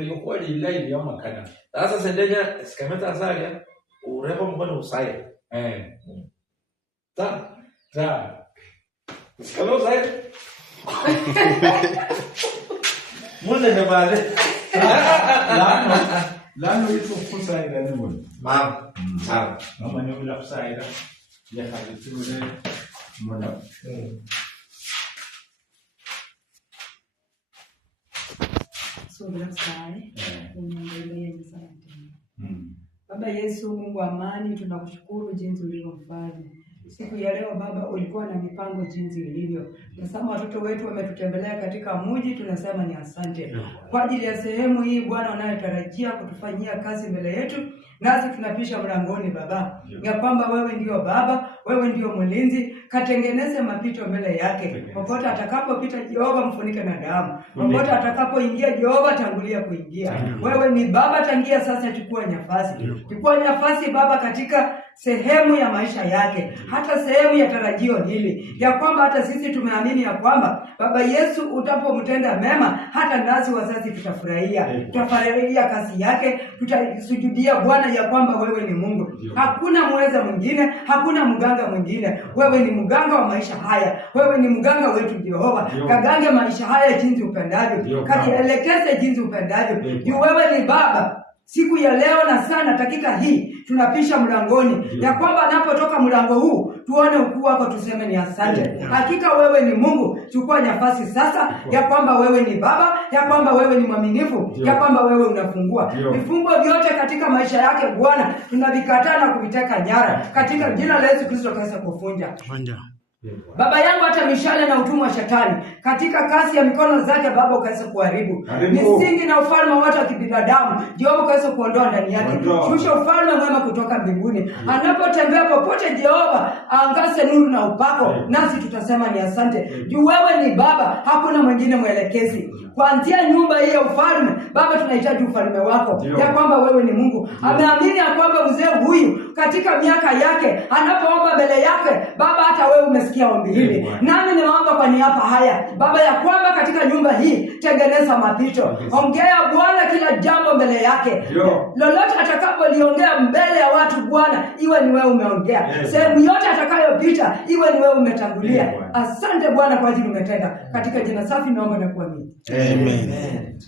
Ilikuwa lillahi yawma kana. Sasa sendenya sikameta asalia urepa mkono usaya. Ta. Sikalo usaya. Mune ne bale. Lano ito kusayira ni mune. Mama. Mama ni ula kusayira. Ya hadithi mune muna. Baba Yesu, Mungu wa amani, tunakushukuru jinsi ulivyofanya. Siku ya leo Baba, ulikuwa na mipango jinsi ilivyo. Tunasema watoto wetu wametutembelea katika mji, tunasema ni asante. Kwa ajili ya sehemu hii Bwana unayotarajia kutufanyia kazi mbele yetu, nasi tunapisha mlangoni Baba. Ya kwamba wewe ndio Baba, wewe ndio mlinzi, katengeneze mapito mbele yake. Popote atakapopita Jehova mfunike na damu. Popote atakapoingia Jehova tangulia kuingia. Wewe ni Baba, tangia sasa chukua nafasi. Chukua nafasi Baba katika sehemu ya maisha yake, hata sehemu ya tarajio hili, ya kwamba hata sisi tumeamini ya kwamba Baba Yesu utapomtenda mema, hata nasi wazazi tutafurahia. Tutafurahia kazi yake, tutasujudia Bwana ya kwamba wewe ni Mungu. Hakuna mweza mwingine, hakuna mganga mwingine. Wewe ni mganga wa maisha haya. Wewe ni mganga wetu Jehova. Kagange maisha haya jinsi upendavyo. Kajielekeze jinsi upendavyo. Juu wewe ni Baba. Siku ya leo na sana dakika hii tunapisha mlangoni, ya kwamba anapotoka mlango huu tuone ukuu wako, tuseme ni asante. Hakika wewe ni Mungu. Chukua nafasi sasa, ya kwamba wewe ni Baba, ya kwamba wewe ni mwaminifu, ya kwamba wewe unafungua vifungo vyote katika maisha yake Bwana. Tunavikataa na kuviteka nyara katika jina la Yesu Kristo, kaweza kufunja Baba yangu hata mishale na utumwa wa shetani katika kasi ya mikono zake Baba ukaweza kuharibu misingi na ufalme wote wa kibinadamu. Jehova ukaweza kuondoa ndani yake. Shusha ufalme mwema kutoka mbinguni. Anapotembea popote Jehova angaze nuru na upako, nasi tutasema ni asante. Juu wewe ni Baba, hakuna mwingine mwelekezi. Kuanzia nyumba hii ya ufalme Baba tunahitaji ufalme wako, ya kwamba wewe ni Mungu. Ameamini ya kwamba mzee huyu katika miaka yake anapoomba mbele yake Baba, hata wewe umesikia ombi hili. Nami nimeomba kwa niaba haya Baba, ya kwamba katika nyumba hii tengeneza mapito. Ongea Bwana kila jambo mbele yake. Lolote atakapoliongea mbele ya watu Bwana, iwe ni wewe umeongea. Sehemu yote atakayopita iwe ni wewe umetangulia. Asante Bwana kwa ajili umetenda. Katika jina safi naomba na kuamini. Amen.